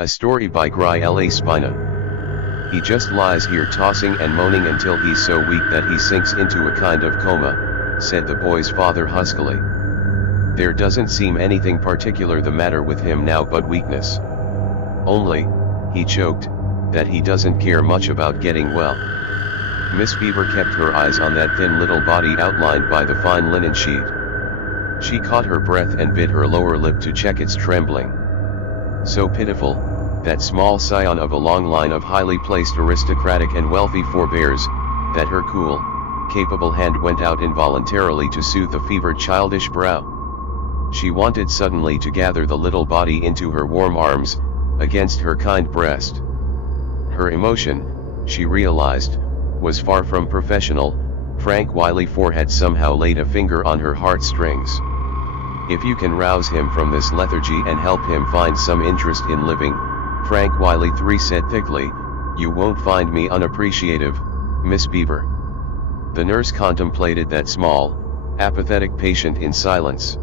A story by Greye. Spina. He just lies here tossing and moaning until he's so weak that he sinks into a kind of coma, said the boy's father huskily. There doesn't seem anything particular the matter with him now but weakness. Only, he choked, that he doesn't care much about getting well. Miss Beaver kept her eyes on that thin little body outlined by the fine linen sheet. She caught her breath and bit her lower lip to check its trembling. So pitiful, that small scion of a long line of highly placed aristocratic and wealthy forebears, that her cool, capable hand went out involuntarily to soothe the fevered childish brow. She wanted suddenly to gather the little body into her warm arms, against her kind breast. Her emotion, she realized, was far from professional. Frank Wiley IV had somehow laid a finger on her heartstrings. If you can rouse him from this lethargy and help him find some interest in living, Frank Wiley III said thickly, you won't find me unappreciative, Miss Beaver. The nurse contemplated that small, apathetic patient in silence.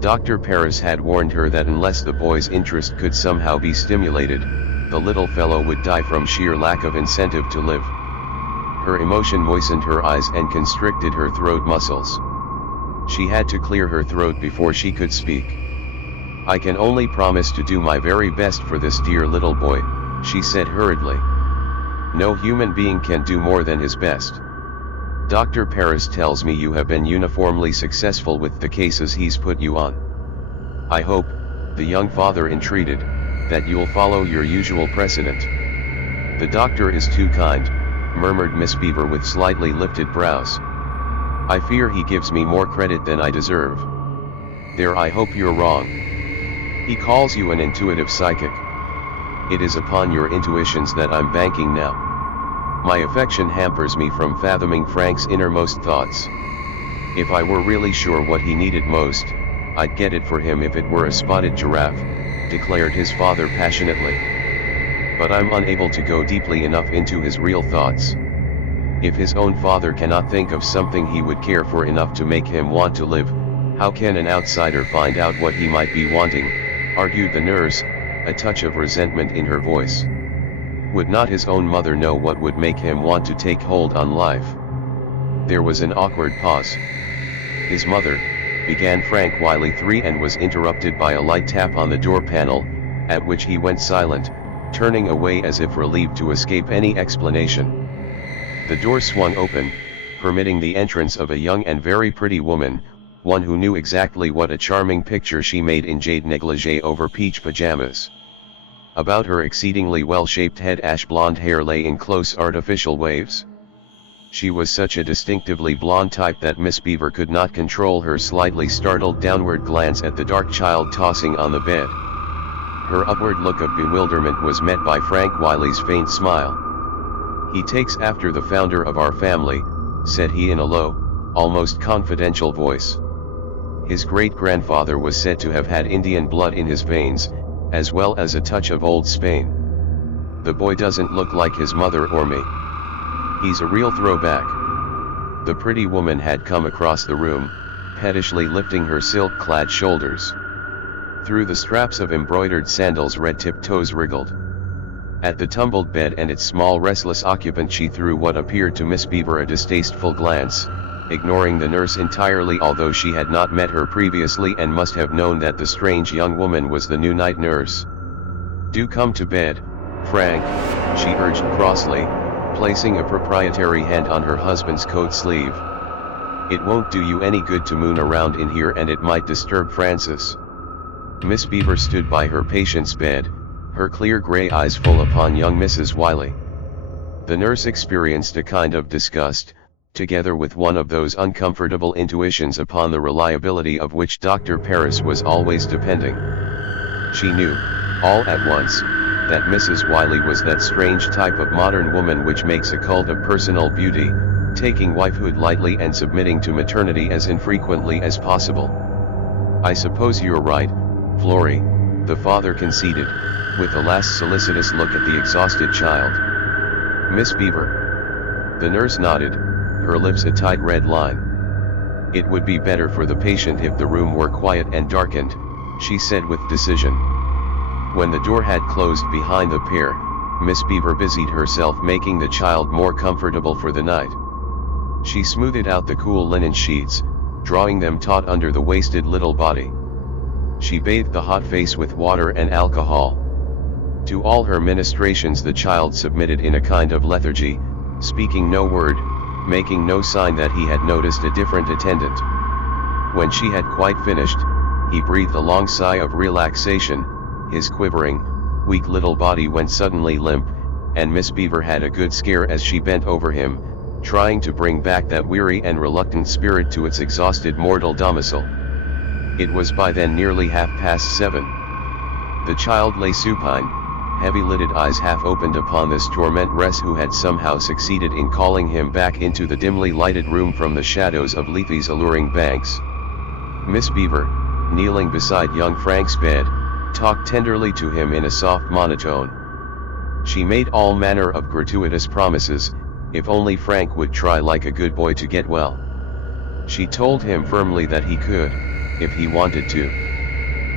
Dr. Paris had warned her that unless the boy's interest could somehow be stimulated, the little fellow would die from sheer lack of incentive to live. Her emotion moistened her eyes and constricted her throat muscles. She had to clear her throat before she could speak. I can only promise to do my very best for this dear little boy, she said hurriedly. No human being can do more than his best. Dr. Paris tells me you have been uniformly successful with the cases he's put you on. I hope, the young father entreated, that you'll follow your usual precedent. The doctor is too kind, murmured Miss Beaver with slightly lifted brows. I fear he gives me more credit than I deserve. There, I hope you're wrong. He calls you an intuitive psychic. It is upon your intuitions that I'm banking now. My affection hampers me from fathoming Frank's innermost thoughts. If I were really sure what he needed most, I'd get it for him if it were a spotted giraffe, declared his father passionately. But I'm unable to go deeply enough into his real thoughts. If his own father cannot think of something he would care for enough to make him want to live, how can an outsider find out what he might be wanting, argued the nurse, a touch of resentment in her voice. Would not his own mother know what would make him want to take hold on life? There was an awkward pause. His mother, began Frank Wiley III and was interrupted by a light tap on the door panel, at which he went silent, turning away as if relieved to escape any explanation. The door swung open, permitting the entrance of a young and very pretty woman, one who knew exactly what a charming picture she made in jade negligee over peach pajamas. About her exceedingly well-shaped head ash-blonde hair lay in close artificial waves. She was such a distinctively blonde type that Miss Beaver could not control her slightly startled downward glance at the dark child tossing on the bed. Her upward look of bewilderment was met by Frank Wiley's faint smile. He takes after the founder of our family, said he in a low, almost confidential voice. His great-grandfather was said to have had Indian blood in his veins, as well as a touch of old Spain. The boy doesn't look like his mother or me. He's a real throwback. The pretty woman had come across the room, pettishly lifting her silk-clad shoulders. Through the straps of embroidered sandals red-tipped toes wriggled. At the tumbled bed and its small restless occupant she threw what appeared to Miss Beaver a distasteful glance, ignoring the nurse entirely, although she had not met her previously and must have known that the strange young woman was the new night nurse. Do come to bed, Frank, she urged crossly, placing a proprietary hand on her husband's coat sleeve. It won't do you any good to moon around in here and it might disturb Francis. Miss Beaver stood by her patient's bed, her clear gray eyes full upon young Mrs. Wiley. The nurse experienced a kind of disgust, together with one of those uncomfortable intuitions upon the reliability of which Dr. Paris was always depending. She knew, all at once, that Mrs. Wiley was that strange type of modern woman which makes a cult of personal beauty, taking wifehood lightly and submitting to maternity as infrequently as possible. I suppose you're right, Florrie, the father conceded, with a last solicitous look at the exhausted child. Miss Beaver. The nurse nodded, her lips a tight red line. It would be better for the patient if the room were quiet and darkened, she said with decision. When the door had closed behind the pair, Miss Beaver busied herself making the child more comfortable for the night. She smoothed out the cool linen sheets, drawing them taut under the wasted little body. She bathed the hot face with water and alcohol. To all her ministrations the child submitted in a kind of lethargy, speaking no word, making no sign that he had noticed a different attendant. When she had quite finished, he breathed a long sigh of relaxation, his quivering, weak little body went suddenly limp, and Miss Beaver had a good scare as she bent over him, trying to bring back that weary and reluctant spirit to its exhausted mortal domicile. It was by then nearly 7:30. The child lay supine, heavy-lidded eyes half opened upon this tormentress who had somehow succeeded in calling him back into the dimly lighted room from the shadows of Lethe's alluring banks. Miss Beaver, kneeling beside young Frank's bed, talked tenderly to him in a soft monotone. She made all manner of gratuitous promises, if only Frank would try like a good boy to get well. She told him firmly that he could, if he wanted to.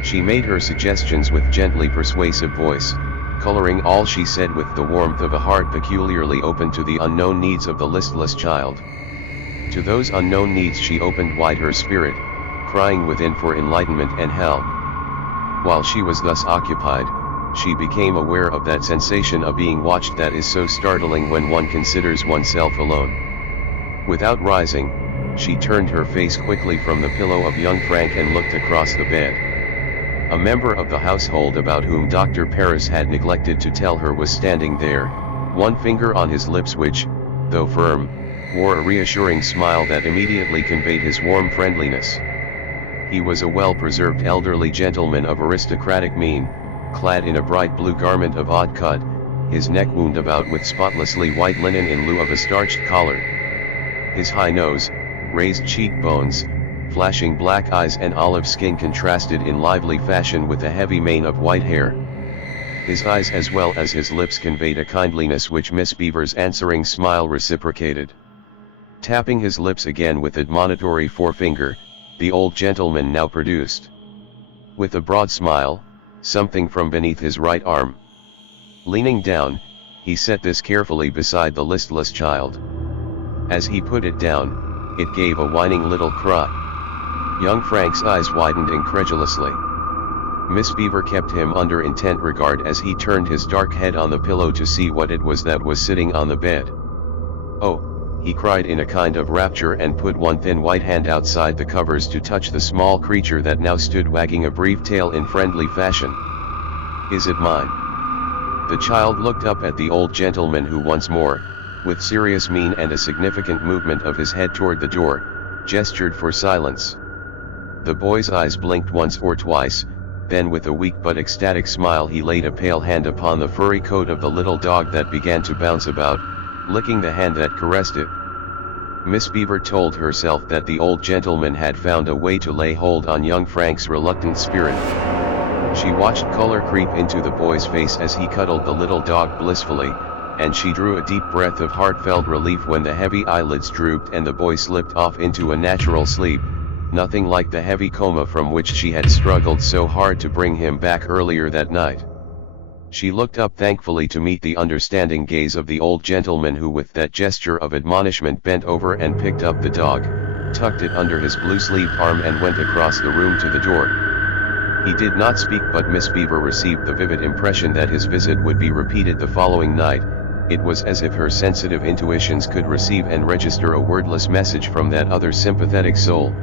She made her suggestions with gently persuasive voice, coloring all she said with the warmth of a heart peculiarly open to the unknown needs of the listless child. To those unknown needs she opened wide her spirit, crying within for enlightenment and help. While she was thus occupied, she became aware of that sensation of being watched that is so startling when one considers oneself alone. Without rising, she turned her face quickly from the pillow of young Frank and looked across the bed. A member of the household about whom Dr. Paris had neglected to tell her was standing there, one finger on his lips which, though firm, wore a reassuring smile that immediately conveyed his warm friendliness. He was a well-preserved elderly gentleman of aristocratic mien, clad in a bright blue garment of odd cut, his neck wound about with spotlessly white linen in lieu of a starched collar. His high nose, raised cheekbones, flashing black eyes and olive skin contrasted in lively fashion with a heavy mane of white hair. His eyes as well as his lips conveyed a kindliness which Miss Beaver's answering smile reciprocated. Tapping his lips again with admonitory forefinger, the old gentleman now produced, with a broad smile, something from beneath his right arm. Leaning down, he set this carefully beside the listless child. As he put it down, it gave a whining little cry. Young Frank's eyes widened incredulously. Miss Beaver kept him under intent regard as he turned his dark head on the pillow to see what it was that was sitting on the bed. "Oh!" he cried in a kind of rapture and put one thin white hand outside the covers to touch the small creature that now stood wagging a brief tail in friendly fashion. "Is it mine?" The child looked up at the old gentleman who once more, with serious mien and a significant movement of his head toward the door, gestured for silence. The boy's eyes blinked once or twice, then with a weak but ecstatic smile he laid a pale hand upon the furry coat of the little dog that began to bounce about, licking the hand that caressed it. Miss Beaver told herself that the old gentleman had found a way to lay hold on young Frank's reluctant spirit. She watched color creep into the boy's face as he cuddled the little dog blissfully, and she drew a deep breath of heartfelt relief when the heavy eyelids drooped and the boy slipped off into a natural sleep, nothing like the heavy coma from which she had struggled so hard to bring him back earlier that night. She looked up thankfully to meet the understanding gaze of the old gentleman who with that gesture of admonishment bent over and picked up the dog, tucked it under his blue-sleeved arm and went across the room to the door. He did not speak, but Miss Beaver received the vivid impression that his visit would be repeated the following night. It was as if her sensitive intuitions could receive and register a wordless message from that other sympathetic soul.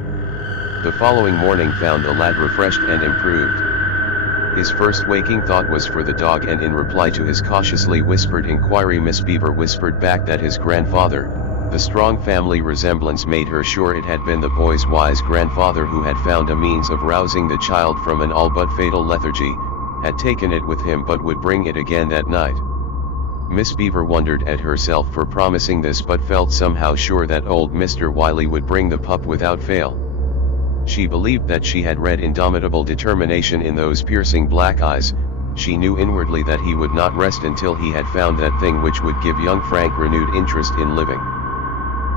The following morning found the lad refreshed and improved. His first waking thought was for the dog, and in reply to his cautiously whispered inquiry Miss Beaver whispered back that his grandfather, the strong family resemblance made her sure it had been the boy's wise grandfather who had found a means of rousing the child from an all but fatal lethargy, had taken it with him but would bring it again that night. Miss Beaver wondered at herself for promising this, but felt somehow sure that old Mr. Wiley would bring the pup without fail. She believed that she had read indomitable determination in those piercing black eyes. She knew inwardly that he would not rest until he had found that thing which would give young Frank renewed interest in living.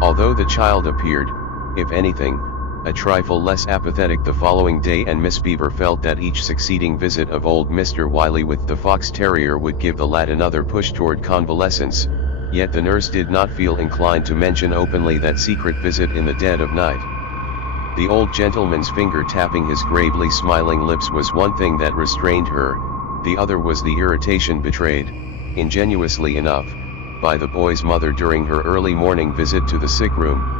Although the child appeared, if anything, a trifle less apathetic the following day, and Miss Beaver felt that each succeeding visit of old Mr. Wiley with the fox terrier would give the lad another push toward convalescence, yet the nurse did not feel inclined to mention openly that secret visit in the dead of night. The old gentleman's finger tapping his gravely smiling lips was one thing that restrained her, the other was the irritation betrayed, ingenuously enough, by the boy's mother during her early morning visit to the sick room.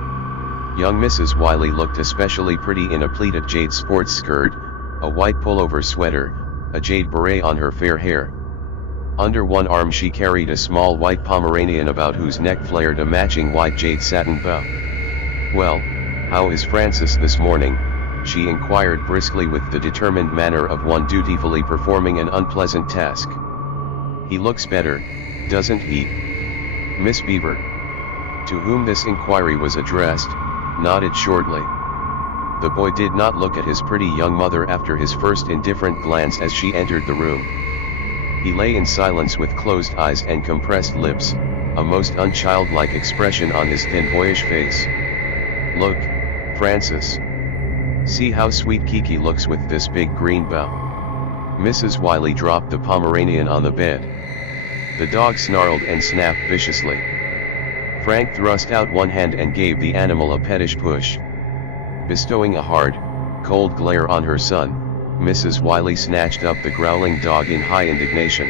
Young Mrs. Wiley looked especially pretty in a pleated jade sports skirt, a white pullover sweater, a jade beret on her fair hair. Under one arm she carried a small white Pomeranian about whose neck flared a matching white jade satin bow. "Well, how is Francis this morning?" she inquired briskly with the determined manner of one dutifully performing an unpleasant task. "He looks better, doesn't he, Miss Beaver?" To whom this inquiry was addressed, nodded shortly. The boy did not look at his pretty young mother after his first indifferent glance as she entered the room. He lay in silence with closed eyes and compressed lips, a most unchildlike expression on his thin boyish face. "Look, Francis. See how sweet Kiki looks with this big green bow." Mrs. Wiley dropped the Pomeranian on the bed. The dog snarled and snapped viciously. Frank thrust out one hand and gave the animal a pettish push. Bestowing a hard, cold glare on her son, Mrs. Wiley snatched up the growling dog in high indignation.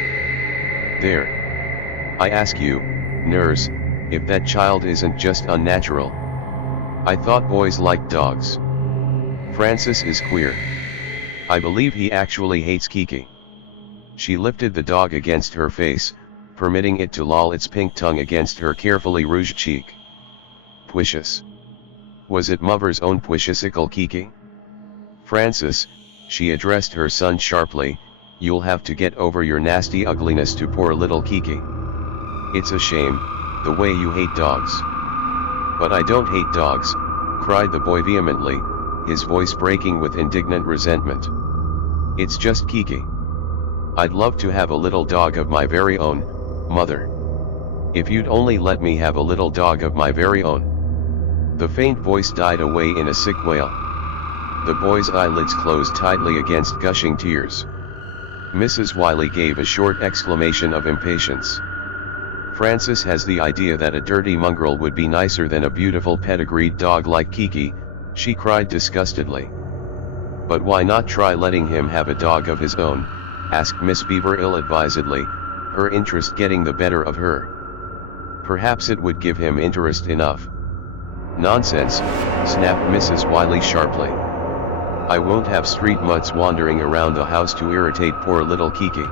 "There. I ask you, nurse, if that child isn't just unnatural. I thought boys liked dogs. Francis is queer. I believe he actually hates Kiki." She lifted the dog against her face, permitting it to loll its pink tongue against her carefully rouged cheek. "Pwicious. Was it muvver's own pwiciousical Kiki? Francis," she addressed her son sharply, "you'll have to get over your nasty ugliness to poor little Kiki. It's a shame, the way you hate dogs." "But I don't hate dogs," cried the boy vehemently, his voice breaking with indignant resentment. "It's just Kiki. I'd love to have a little dog of my very own, mother. If you'd only let me have a little dog of my very own." The faint voice died away in a sick wail. The boy's eyelids closed tightly against gushing tears. Mrs. Wiley gave a short exclamation of impatience. "Francis has the idea that a dirty mongrel would be nicer than a beautiful pedigreed dog like Kiki," she cried disgustedly. "But why not try letting him have a dog of his own?" asked Miss Beaver ill-advisedly, her interest getting the better of her. "Perhaps it would give him interest enough." "Nonsense," snapped Mrs. Wiley sharply. "I won't have street mutts wandering around the house to irritate poor little Kiki.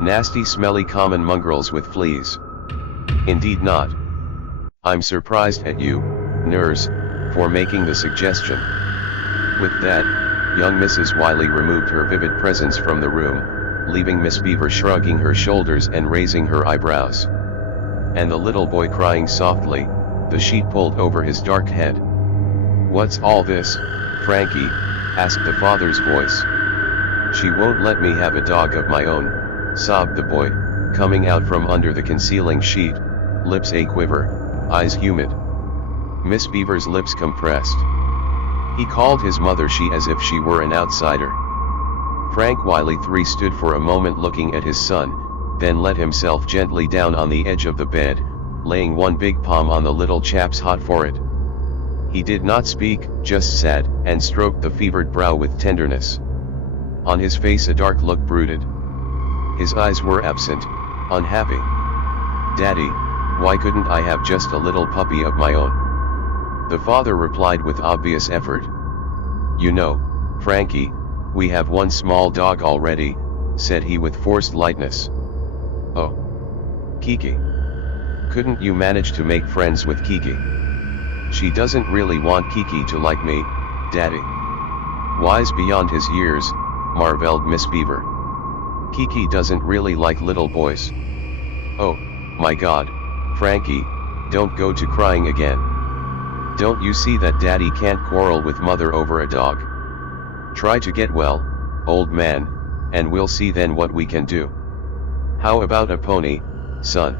Nasty smelly common mongrels with fleas. Indeed not. I'm surprised at you, nurse, for making the suggestion." With that, young Mrs. Wiley removed her vivid presence from the room, leaving Miss Beaver shrugging her shoulders and raising her eyebrows. And the little boy crying softly, the sheet pulled over his dark head. "What's all this, Frankie?" asked the father's voice. "She won't let me have a dog of my own," sobbed the boy, coming out from under the concealing sheet, lips a-quiver, eyes humid. Miss Beaver's lips compressed. He called his mother she as if she were an outsider. Frank Wiley III stood for a moment looking at his son, then let himself gently down on the edge of the bed, laying one big palm on the little chap's hot forehead. He did not speak, just sat and stroked the fevered brow with tenderness. On his face a dark look brooded. His eyes were absent, unhappy. "Daddy, why couldn't I have just a little puppy of my own?" The father replied with obvious effort. "You know, Frankie, we have one small dog already," said he with forced lightness. "Oh. Kiki. Couldn't you manage to make friends with Kiki?" "She doesn't really want Kiki to like me, Daddy." Wise beyond his years, marveled Miss Beaver. "Kiki doesn't really like little boys." "Oh, my God, Frankie, don't go to crying again. Don't you see that Daddy can't quarrel with Mother over a dog? Try to get well, old man, and we'll see then what we can do. How about a pony, son?"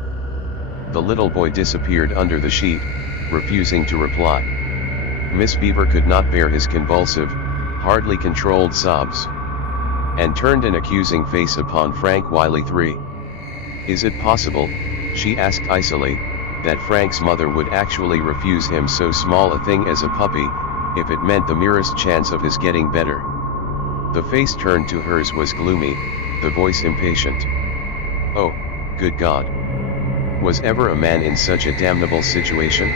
The little boy disappeared under the sheet, refusing to reply. Miss Beaver could not bear his convulsive, hardly controlled sobs, and turned an accusing face upon Frank Wiley III. Is it possible, she asked icily, that Frank's mother would actually refuse him so small a thing as a puppy, if it meant the merest chance of his getting better? The face turned to hers was gloomy, the voice impatient. Oh, good God! Was ever a man in such a damnable situation?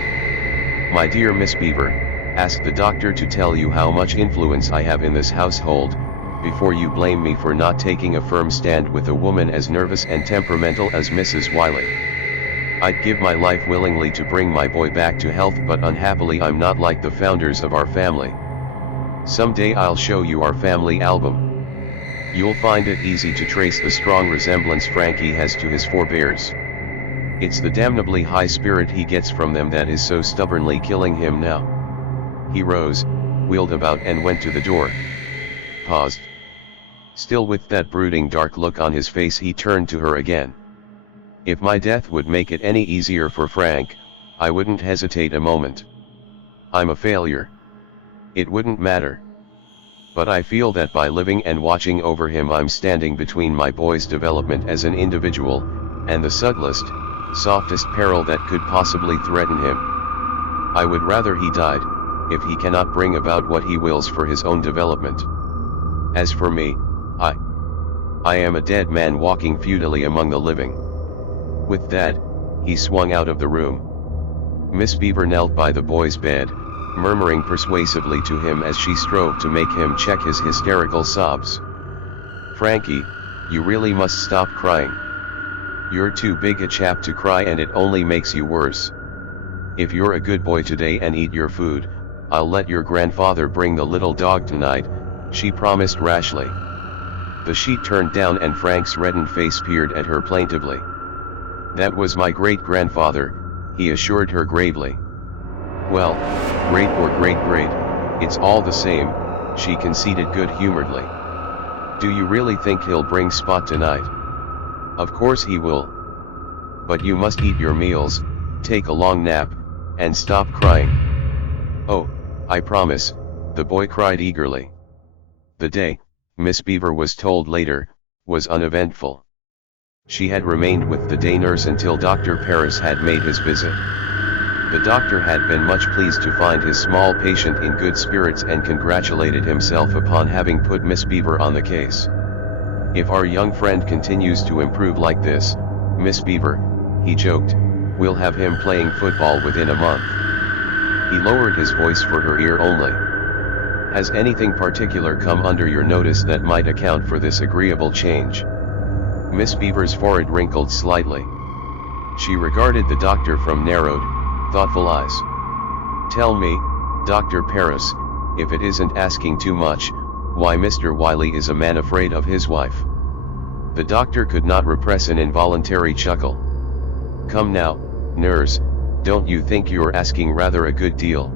My dear Miss Beaver, ask the doctor to tell you how much influence I have in this household, before you blame me for not taking a firm stand with a woman as nervous and temperamental as Mrs. Wiley. I'd give my life willingly to bring my boy back to health, but unhappily I'm not like the founders of our family. Someday I'll show you our family album. You'll find it easy to trace the strong resemblance Frankie has to his forebears. It's the damnably high spirit he gets from them that is so stubbornly killing him now. He rose, wheeled about and went to the door. Paused. Still with that brooding dark look on his face, he turned to her again. If my death would make it any easier for Frank, I wouldn't hesitate a moment. I'm a failure. It wouldn't matter. But I feel that by living and watching over him I'm standing between my boy's development as an individual, and the subtlest, softest peril that could possibly threaten him. I would rather he died, if he cannot bring about what he wills for his own development. As for me, I am a dead man walking futilely among the living. With that, he swung out of the room. Miss Beaver knelt by the boy's bed, murmuring persuasively to him as she strove to make him check his hysterical sobs. Frankie, you really must stop crying. You're too big a chap to cry and it only makes you worse. If you're a good boy today and eat your food, I'll let your grandfather bring the little dog tonight, she promised rashly. The sheet turned down and Frank's reddened face peered at her plaintively. That was my great-grandfather, he assured her gravely. Well, great or great-great, it's all the same, she conceded good-humoredly. Do you really think he'll bring Spot tonight? Of course he will. But you must eat your meals, take a long nap, and stop crying. Oh, I promise, the boy cried eagerly. The day, Miss Beaver was told later, was uneventful. She had remained with the day nurse until Dr. Paris had made his visit. The doctor had been much pleased to find his small patient in good spirits and congratulated himself upon having put Miss Beaver on the case. If our young friend continues to improve like this, Miss Beaver, he joked, we'll have him playing football within a month. He lowered his voice for her ear only. Has anything particular come under your notice that might account for this agreeable change? Miss Beaver's forehead wrinkled slightly. She regarded the doctor from narrowed, thoughtful eyes. Tell me, Dr. Paris, if it isn't asking too much, why Mr. Wiley is a man afraid of his wife. The doctor could not repress an involuntary chuckle. Come now, nurse, don't you think you're asking rather a good deal?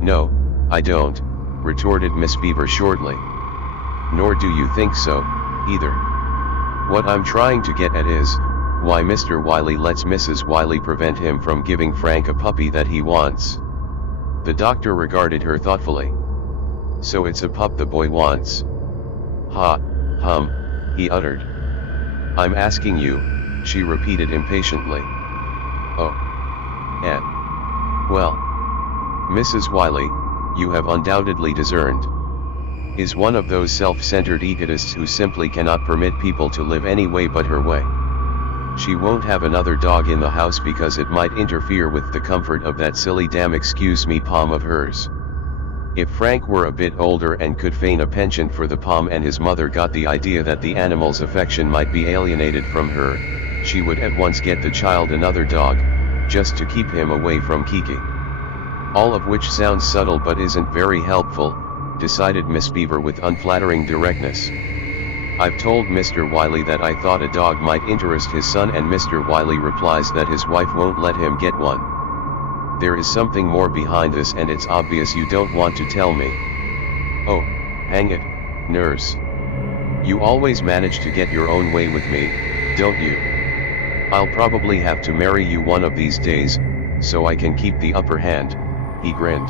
No, I don't, retorted Miss Beaver shortly. Nor do you think so, either. What I'm trying to get at is, why Mr. Wiley lets Mrs. Wiley prevent him from giving Frank a puppy that he wants. The doctor regarded her thoughtfully. So it's a pup the boy wants. He uttered. I'm asking you, she repeated impatiently. Oh. Well. Mrs. Wiley, you have undoubtedly discerned. Is one of those self-centered egotists who simply cannot permit people to live any way but her way. She won't have another dog in the house because it might interfere with the comfort of that silly damn excuse-me palm of hers. If Frank were a bit older and could feign a penchant for the palm and his mother got the idea that the animal's affection might be alienated from her, she would at once get the child another dog, just to keep him away from Kiki. All of which sounds subtle but isn't very helpful, decided Miss Beaver with unflattering directness. I've told Mr. Wiley that I thought a dog might interest his son and Mr. Wiley replies that his wife won't let him get one. There is something more behind this and it's obvious you don't want to tell me. Oh, hang it, nurse. You always manage to get your own way with me, don't you? I'll probably have to marry you one of these days, so I can keep the upper hand, he grinned.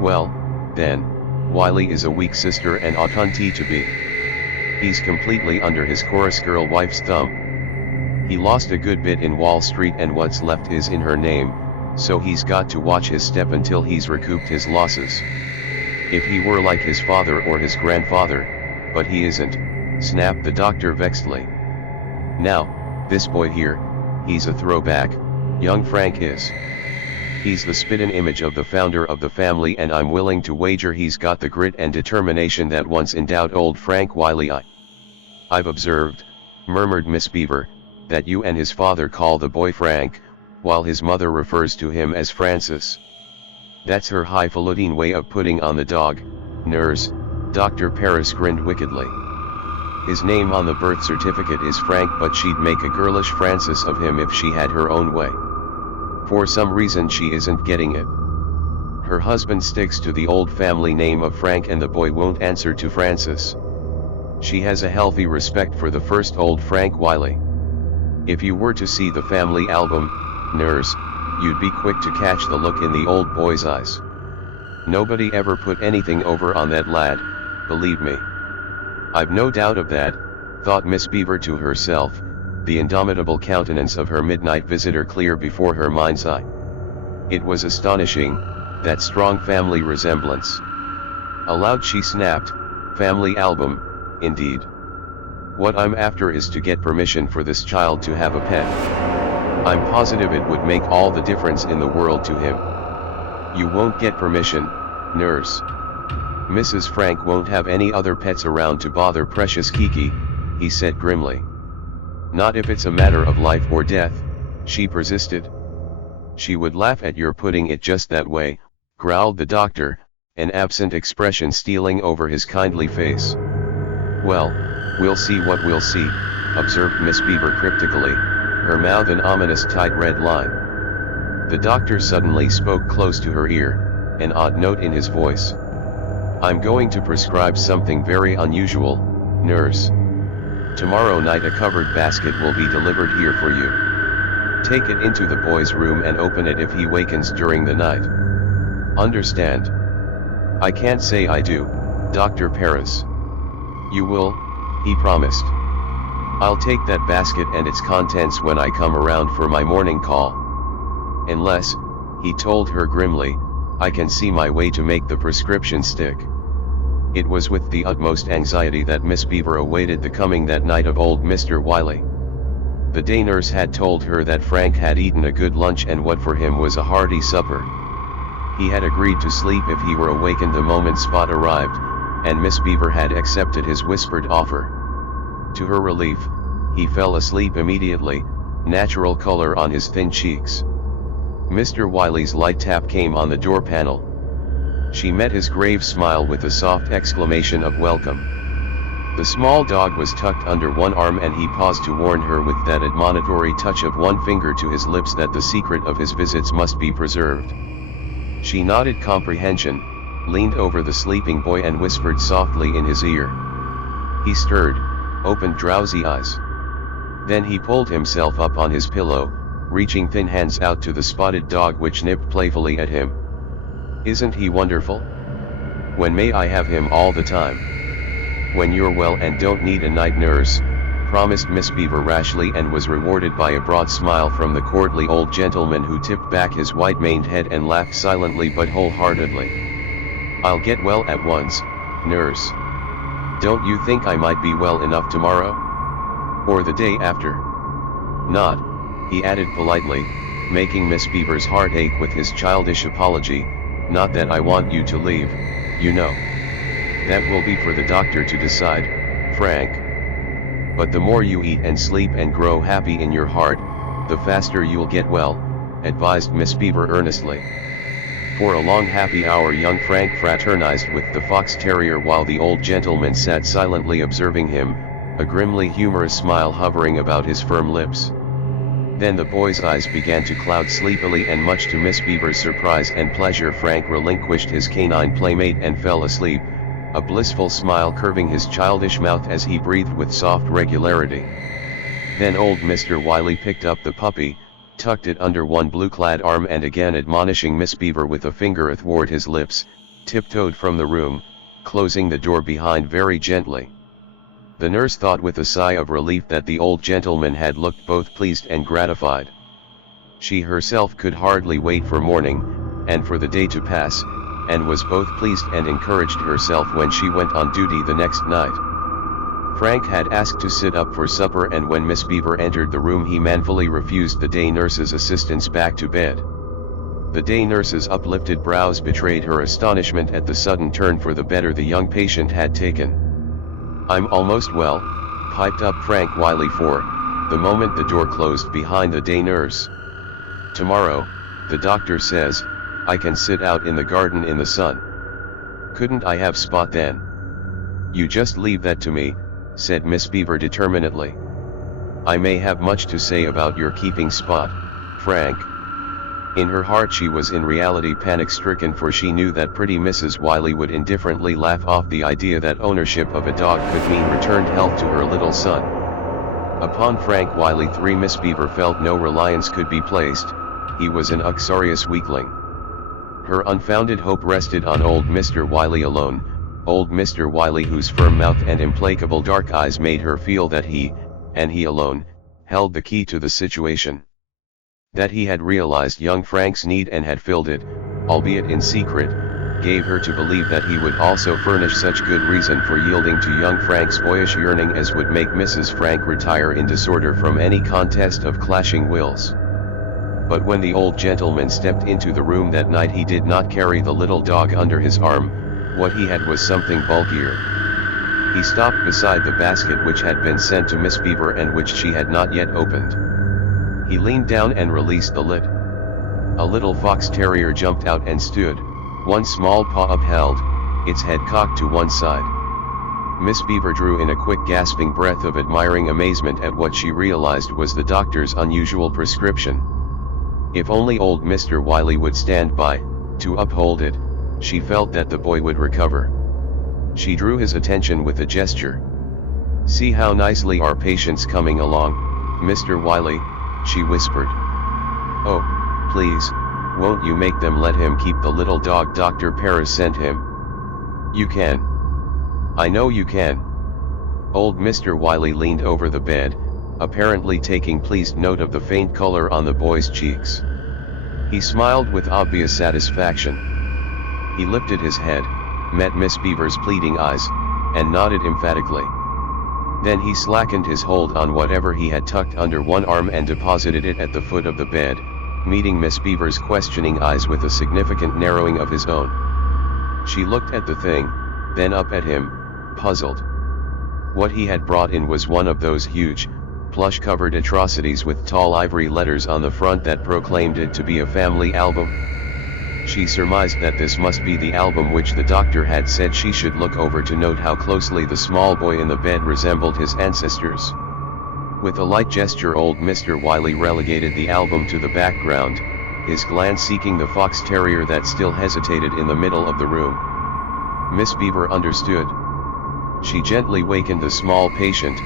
Well, then, Wiley is a weak sister and oughtn't he to be. He's completely under his chorus girl wife's thumb. He lost a good bit in Wall Street and what's left is in her name, so he's got to watch his step until he's recouped his losses. If he were like his father or his grandfather, but he isn't, snapped the doctor vexedly. Now, this boy here, he's a throwback, young Frank is. He's the spit-in image of the founder of the family, and I'm willing to wager he's got the grit and determination that once endowed old Frank Wiley. I've observed, murmured Miss Beaver, that you and his father call the boy Frank, while his mother refers to him as Francis. That's her highfalutin way of putting on the dog, nurse. Dr. Paris grinned wickedly. His name on the birth certificate is Frank, but she'd make a girlish Francis of him if she had her own way. For some reason she isn't getting it. Her husband sticks to the old family name of Frank and the boy won't answer to Francis. She has a healthy respect for the first old Frank Wiley. If you were to see the family album, nurse, you'd be quick to catch the look in the old boy's eyes. Nobody ever put anything over on that lad, believe me. I've no doubt of that, thought Miss Beaver to herself, the indomitable countenance of her midnight visitor clear before her mind's eye. It was astonishing, that strong family resemblance. Aloud she snapped, family album, indeed. What I'm after is to get permission for this child to have a pet. I'm positive it would make all the difference in the world to him. You won't get permission, nurse. Mrs. Frank won't have any other pets around to bother precious Kiki, he said grimly. Not if it's a matter of life or death, she persisted. She would laugh at your putting it just that way, growled the doctor, an absent expression stealing over his kindly face. Well, we'll see what we'll see, observed Miss Beaver cryptically, her mouth an ominous tight red line. The doctor suddenly spoke close to her ear, an odd note in his voice. I'm going to prescribe something very unusual, nurse. Tomorrow night a covered basket will be delivered here for you. Take it into the boy's room and open it if he wakens during the night. Understand? I can't say I do, Dr. Paris. You will, he promised. I'll take that basket and its contents when I come around for my morning call. Unless, he told her grimly, I can see my way to make the prescription stick. It was with the utmost anxiety that Miss Beaver awaited the coming that night of old Mr. Wiley. The day nurse had told her that Frank had eaten a good lunch and what for him was a hearty supper. He had agreed to sleep if he were awakened the moment Spot arrived, and Miss Beaver had accepted his whispered offer. To her relief, he fell asleep immediately, natural color on his thin cheeks. Mr. Wiley's light tap came on the door panel. She met his grave smile with a soft exclamation of welcome. The small dog was tucked under one arm and he paused to warn her with that admonitory touch of one finger to his lips that the secret of his visits must be preserved. She nodded comprehension, leaned over the sleeping boy and whispered softly in his ear. He stirred, opened drowsy eyes. Then he pulled himself up on his pillow, reaching thin hands out to the spotted dog which nipped playfully at him. Isn't he wonderful? When may I have him all the time? When you're well and don't need a night nurse, promised Miss Beaver rashly, and was rewarded by a broad smile from the courtly old gentleman who tipped back his white-maned head and laughed silently but wholeheartedly. I'll get well at once, nurse. Don't you think I might be well enough tomorrow? Or the day after? Not, he added politely, making Miss Beaver's heart ache with his childish apology, not that I want you to leave, you know. That will be for the doctor to decide, Frank. But the more you eat and sleep and grow happy in your heart, the faster you'll get well, advised Miss Beaver earnestly. For a long happy hour young Frank fraternized with the fox terrier while the old gentleman sat silently observing him, a grimly humorous smile hovering about his firm lips. Then the boy's eyes began to cloud sleepily, and much to Miss Beaver's surprise and pleasure Frank relinquished his canine playmate and fell asleep, a blissful smile curving his childish mouth as he breathed with soft regularity. Then old Mr. Wiley picked up the puppy, tucked it under one blue-clad arm, and again admonishing Miss Beaver with a finger athwart his lips, tiptoed from the room, closing the door behind very gently. The nurse thought with a sigh of relief that the old gentleman had looked both pleased and gratified. She herself could hardly wait for morning, and for the day to pass, and was both pleased and encouraged herself when she went on duty the next night. Frank had asked to sit up for supper, and when Miss Beaver entered the room he manfully refused the day nurse's assistance back to bed. The day nurse's uplifted brows betrayed her astonishment at the sudden turn for the better the young patient had taken. "I'm almost well," piped up Frank Wiley for the moment the door closed behind the day nurse. "Tomorrow, the doctor says, I can sit out in the garden in the sun. Couldn't I have Spot then?" "You just leave that to me," said Miss Beaver determinedly. "I may have much to say about your keeping Spot, Frank." In her heart she was in reality panic-stricken, for she knew that pretty Mrs. Wiley would indifferently laugh off the idea that ownership of a dog could mean returned health to her little son. Upon Frank Wiley III Miss Beaver felt no reliance could be placed. He was an uxorious weakling. Her unfounded hope rested on old Mr. Wiley alone, old Mr. Wiley whose firm mouth and implacable dark eyes made her feel that he, and he alone, held the key to the situation. That he had realized young Frank's need and had filled it, albeit in secret, gave her to believe that he would also furnish such good reason for yielding to young Frank's boyish yearning as would make Mrs. Frank retire in disorder from any contest of clashing wills. But when the old gentleman stepped into the room that night he did not carry the little dog under his arm. What he had was something bulkier. He stopped beside the basket which had been sent to Miss Beaver and which she had not yet opened. He leaned down and released the lid. A little fox terrier jumped out and stood, one small paw upheld, its head cocked to one side. Miss Beaver drew in a quick gasping breath of admiring amazement at what she realized was the doctor's unusual prescription. If only old Mr. Wiley would stand by, to uphold it, she felt that the boy would recover. She drew his attention with a gesture. "See how nicely our patient's coming along, Mr. Wiley," she whispered. "Oh, please, won't you make them let him keep the little dog Dr. Paris sent him?" "You can. I know you can." Old Mr. Wiley leaned over the bed, apparently taking pleased note of the faint color on the boy's cheeks. He smiled with obvious satisfaction. He lifted his head, met Miss Beaver's pleading eyes, and nodded emphatically. Then he slackened his hold on whatever he had tucked under one arm and deposited it at the foot of the bed, meeting Miss Beaver's questioning eyes with a significant narrowing of his own. She looked at the thing, then up at him, puzzled. What he had brought in was one of those huge, plush-covered atrocities with tall ivory letters on the front that proclaimed it to be a family album. She surmised that this must be the album which the doctor had said she should look over to note how closely the small boy in the bed resembled his ancestors. With a light gesture old Mr. Wiley relegated the album to the background, his glance seeking the fox terrier that still hesitated in the middle of the room. Miss Beaver understood. She gently wakened the small patient,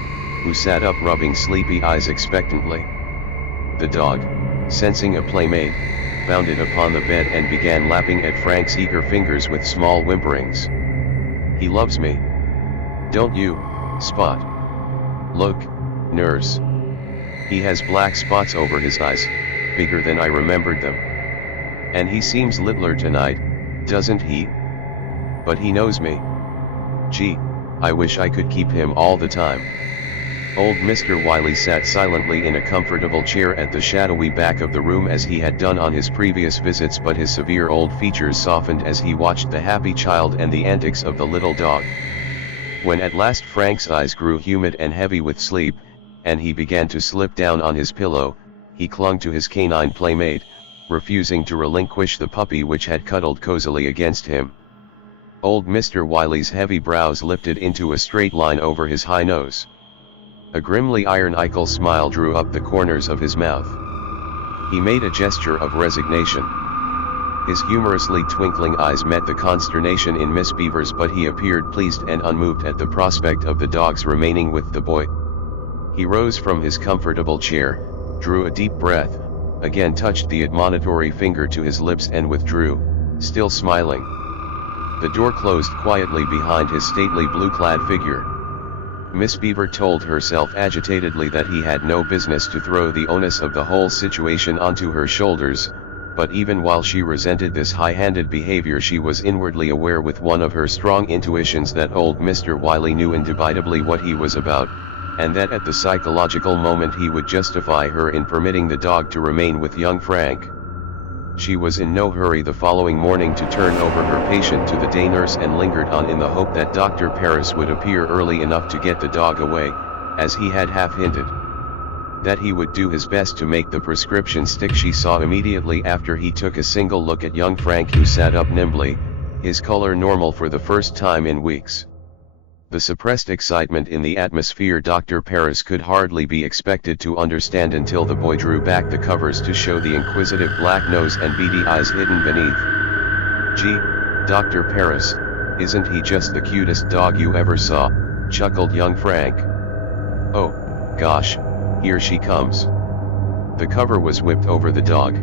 who sat up rubbing sleepy eyes expectantly. The dog, sensing a playmate, bounded upon the bed and began lapping at Frank's eager fingers with small whimperings. "He loves me. Don't you, Spot? Look, nurse. He has black spots over his eyes, bigger than I remembered them. And he seems littler tonight, doesn't he? But he knows me. Gee, I wish I could keep him all the time." Old Mr. Wiley sat silently in a comfortable chair at the shadowy back of the room as he had done on his previous visits, but his severe old features softened as he watched the happy child and the antics of the little dog. When at last Frank's eyes grew humid and heavy with sleep, and he began to slip down on his pillow, he clung to his canine playmate, refusing to relinquish the puppy which had cuddled cozily against him. Old Mr. Wiley's heavy brows lifted into a straight line over his high nose. A grimly ironical smile drew up the corners of his mouth. He made a gesture of resignation. His humorously twinkling eyes met the consternation in Miss Beaver's, but he appeared pleased and unmoved at the prospect of the dog's remaining with the boy. He rose from his comfortable chair, drew a deep breath, again touched the admonitory finger to his lips and withdrew, still smiling. The door closed quietly behind his stately blue-clad figure. Miss Beaver told herself agitatedly that he had no business to throw the onus of the whole situation onto her shoulders, but even while she resented this high-handed behavior, she was inwardly aware with one of her strong intuitions that old Mr. Wiley knew indubitably what he was about, and that at the psychological moment he would justify her in permitting the dog to remain with young Frank. She was in no hurry the following morning to turn over her patient to the day nurse, and lingered on in the hope that Dr. Paris would appear early enough to get the dog away, as he had half hinted. That he would do his best to make the prescription stick she saw immediately after he took a single look at young Frank, who sat up nimbly, his color normal for the first time in weeks. The suppressed excitement in the atmosphere Dr. Paris could hardly be expected to understand until the boy drew back the covers to show the inquisitive black nose and beady eyes hidden beneath. "Gee, Dr. Paris, isn't he just the cutest dog you ever saw?" chuckled young Frank. "Oh, gosh, here she comes." The cover was whipped over the dog,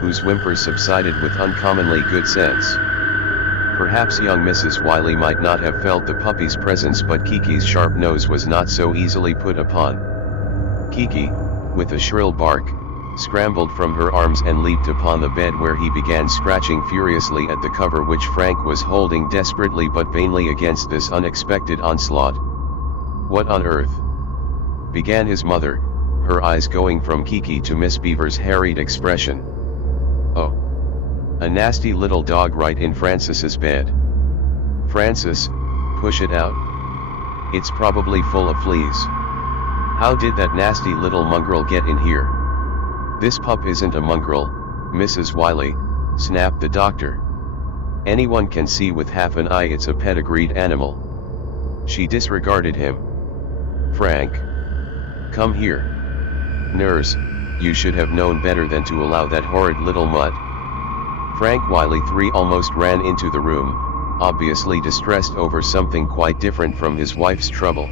whose whimpers subsided with uncommonly good sense. Perhaps young Mrs. Wiley might not have felt the puppy's presence, but Kiki's sharp nose was not so easily put upon. Kiki, with a shrill bark, scrambled from her arms and leaped upon the bed, where he began scratching furiously at the cover which Frank was holding desperately but vainly against this unexpected onslaught. "What on earth?" began his mother, her eyes going from Kiki to Miss Beaver's harried expression. "Oh. A nasty little dog right in Francis's bed. Francis, push it out. It's probably full of fleas. How did that nasty little mongrel get in here?" "This pup isn't a mongrel, Mrs. Wiley," snapped the doctor. "Anyone can see with half an eye it's a pedigreed animal." She disregarded him. "Frank. Come here. Nurse, you should have known better than to allow that horrid little mutt." Frank Wiley III almost ran into the room, obviously distressed over something quite different from his wife's trouble.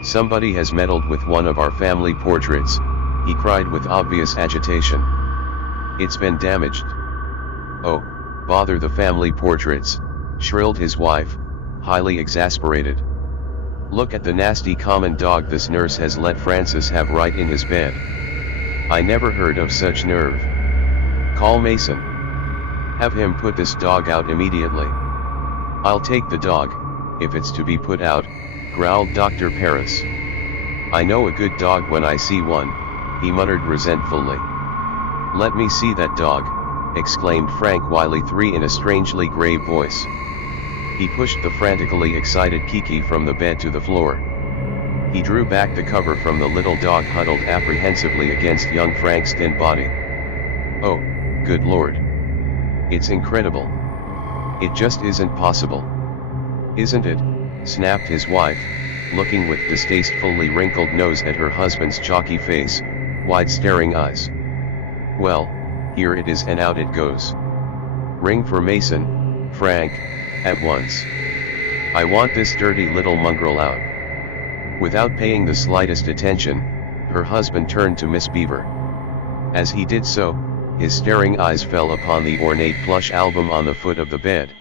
"Somebody has meddled with one of our family portraits," he cried with obvious agitation. "It's been damaged." "Oh, bother the family portraits," shrilled his wife, highly exasperated. "Look at the nasty common dog this nurse has let Francis have right in his bed. I never heard of such nerve. Call Mason. Have him put this dog out immediately." "I'll take the dog, if it's to be put out," growled Dr. Paris. "I know a good dog when I see one," he muttered resentfully. "Let me see that dog," exclaimed Frank Wiley III in a strangely grave voice. He pushed the frantically excited Kiki from the bed to the floor. He drew back the cover from the little dog huddled apprehensively against young Frank's thin body. "Oh, good Lord. It's incredible. It just isn't possible." "Isn't it?" snapped his wife, looking with distastefully wrinkled nose at her husband's chalky face, wide staring eyes. "Well, here it is and out it goes. Ring for Mason, Frank, at once. I want this dirty little mongrel out." Without paying the slightest attention, her husband turned to Miss Beaver. As he did so, his staring eyes fell upon the ornate plush album on the foot of the bed.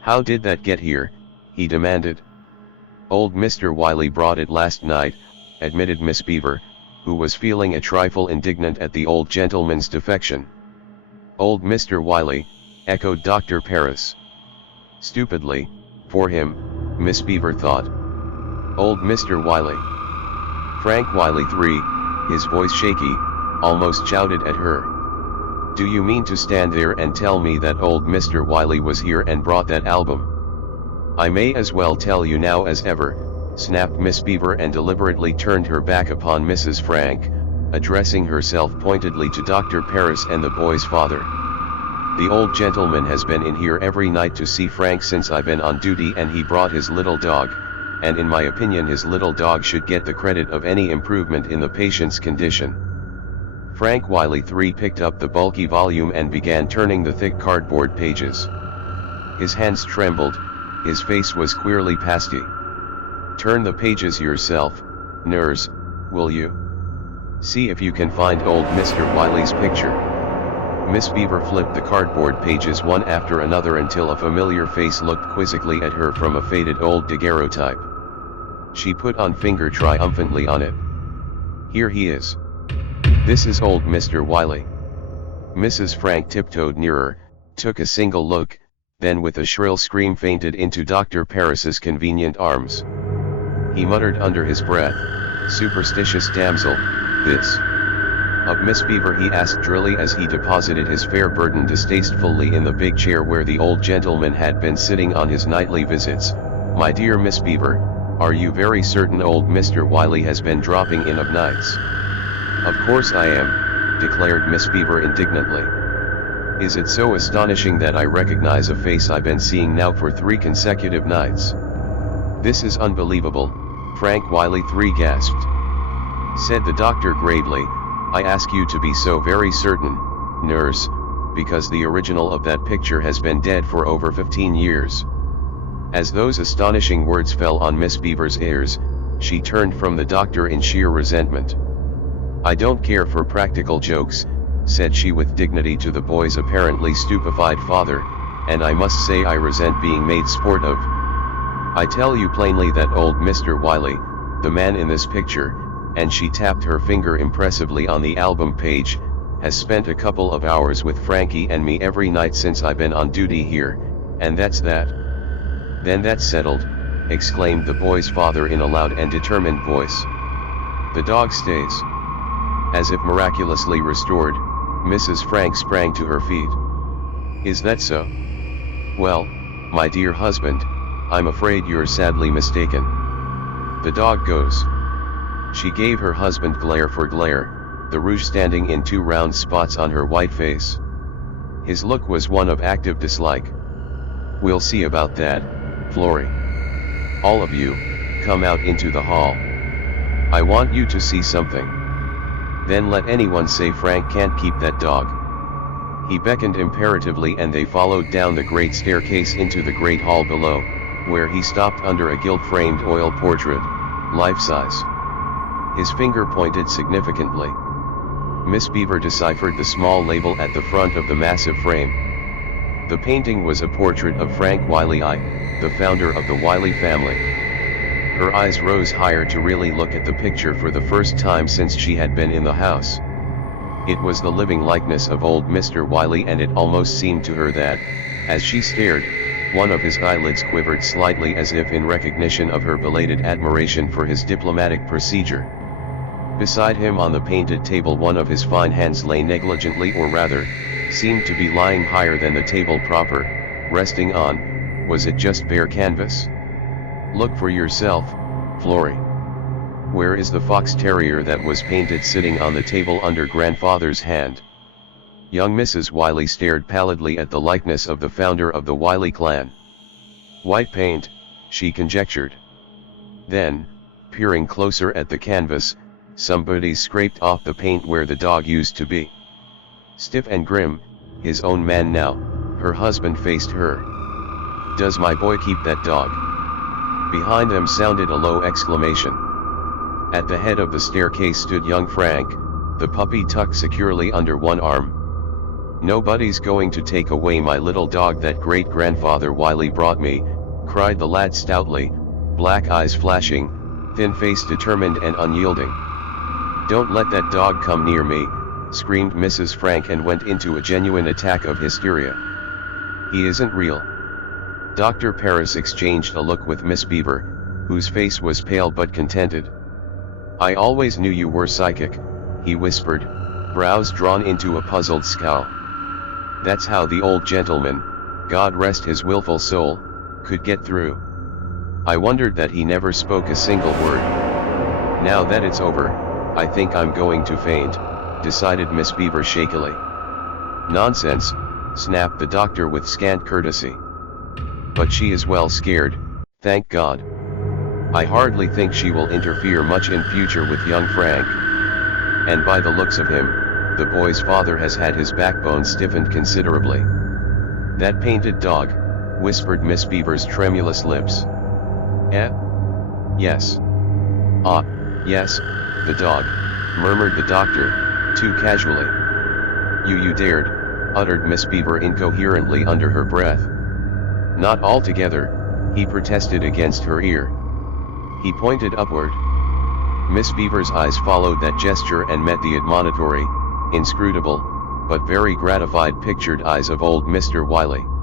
"How did that get here?" he demanded. "Old Mr. Wiley brought it last night," admitted Miss Beaver, who was feeling a trifle indignant at the old gentleman's defection. "Old Mr. Wiley," echoed Dr. Paris. Stupidly, for him, Miss Beaver thought. "Old Mr. Wiley." Frank Wiley III, his voice shaky, almost shouted at her. "Do you mean to stand there and tell me that old Mr. Wiley was here and brought that album?" "I may as well tell you now as ever," snapped Miss Beaver, and deliberately turned her back upon Mrs. Frank, addressing herself pointedly to Dr. Paris and the boy's father. "The old gentleman has been in here every night to see Frank since I've been on duty, and he brought his little dog, and in my opinion his little dog should get the credit of any improvement in the patient's condition." Frank Wiley III picked up the bulky volume and began turning the thick cardboard pages. His hands trembled, his face was queerly pasty. "Turn the pages yourself, nurse, will you? See if you can find old Mr. Wiley's picture." Miss Beaver flipped the cardboard pages one after another until a familiar face looked quizzically at her from a faded old daguerreotype. She put on finger triumphantly on it. Here he is. This is old Mr. Wiley. Mrs. Frank tiptoed nearer, took a single look, then with a shrill scream fainted into Dr. Parris's convenient arms. He muttered under his breath, "Superstitious damsel, this." Of Miss Beaver he asked drily as he deposited his fair burden distastefully in the big chair where the old gentleman had been sitting on his nightly visits. "My dear Miss Beaver, are you very certain old Mr. Wiley has been dropping in of nights?" "Of course I am," declared Miss Beaver indignantly. "Is it so astonishing that I recognize a face I've been seeing now for 3 consecutive nights?" "This is unbelievable," Frank Wiley III gasped. Said the doctor gravely, "I ask you to be so very certain, nurse, because the original of that picture has been dead for over 15 years. As those astonishing words fell on Miss Beaver's ears, she turned from the doctor in sheer resentment. "I don't care for practical jokes," said she with dignity to the boy's apparently stupefied father, "and I must say I resent being made sport of. I tell you plainly that old Mr. Wiley, the man in this picture," and she tapped her finger impressively on the album page, "has spent a couple of hours with Frankie and me every night since I've been on duty here, and that's that." "Then that's settled," exclaimed the boy's father in a loud and determined voice. "The dog stays." As if miraculously restored, Mrs. Frank sprang to her feet. "Is that so? Well, my dear husband, I'm afraid you're sadly mistaken. The dog goes." She gave her husband glare for glare, the rouge standing in 2 round spots on her white face. His look was one of active dislike. "We'll see about that, Florrie. All of you, come out into the hall. I want you to see something. Then let anyone say Frank can't keep that dog." He beckoned imperatively and they followed down the great staircase into the great hall below, where he stopped under a gilt-framed oil portrait, life-size. His finger pointed significantly. Miss Beaver deciphered the small label at the front of the massive frame. The painting was a portrait of Frank Wiley I, the founder of the Wiley family. Her eyes rose higher to really look at the picture for the first time since she had been in the house. It was the living likeness of old Mr. Wiley, and it almost seemed to her that, as she stared, one of his eyelids quivered slightly as if in recognition of her belated admiration for his diplomatic procedure. Beside him on the painted table one of his fine hands lay negligently, or rather, seemed to be lying higher than the table proper, resting on, was it just bare canvas? "Look for yourself, Florrie. Where is the fox terrier that was painted sitting on the table under grandfather's hand?" Young Mrs. Wiley stared pallidly at the likeness of the founder of the Wiley clan. "White paint," she conjectured. Then, peering closer at the canvas, somebody scraped off the paint where the dog used to be. Stiff and grim, his own man now, her husband faced her. "Does my boy keep that dog?" Behind them sounded a low exclamation. At the head of the staircase stood young Frank, the puppy tucked securely under one arm. "Nobody's going to take away my little dog that great-grandfather Wiley brought me," cried the lad stoutly, black eyes flashing, thin face determined and unyielding. "Don't let that dog come near me," screamed Mrs. Frank and went into a genuine attack of hysteria. "He isn't real." Dr. Parris exchanged a look with Miss Beaver, whose face was pale but contented. "I always knew you were psychic," he whispered, brows drawn into a puzzled scowl. "That's how the old gentleman, God rest his willful soul, could get through. I wondered that he never spoke a single word. Now that it's over, I think I'm going to faint," decided Miss Beaver shakily. "Nonsense," snapped the doctor with scant courtesy. "But she is well scared, thank God. I hardly think she will interfere much in future with young Frank. And by the looks of him, the boy's father has had his backbone stiffened considerably." "That painted dog," whispered Miss Beaver's tremulous lips. "Eh? Yes. Ah, yes, the dog," murmured the doctor, too casually. You dared," uttered Miss Beaver incoherently under her breath. Not altogether, he protested against her ear. He pointed upward. Miss Beaver's eyes followed that gesture and met the admonitory, inscrutable, but very gratified pictured eyes of old Mr. Wiley.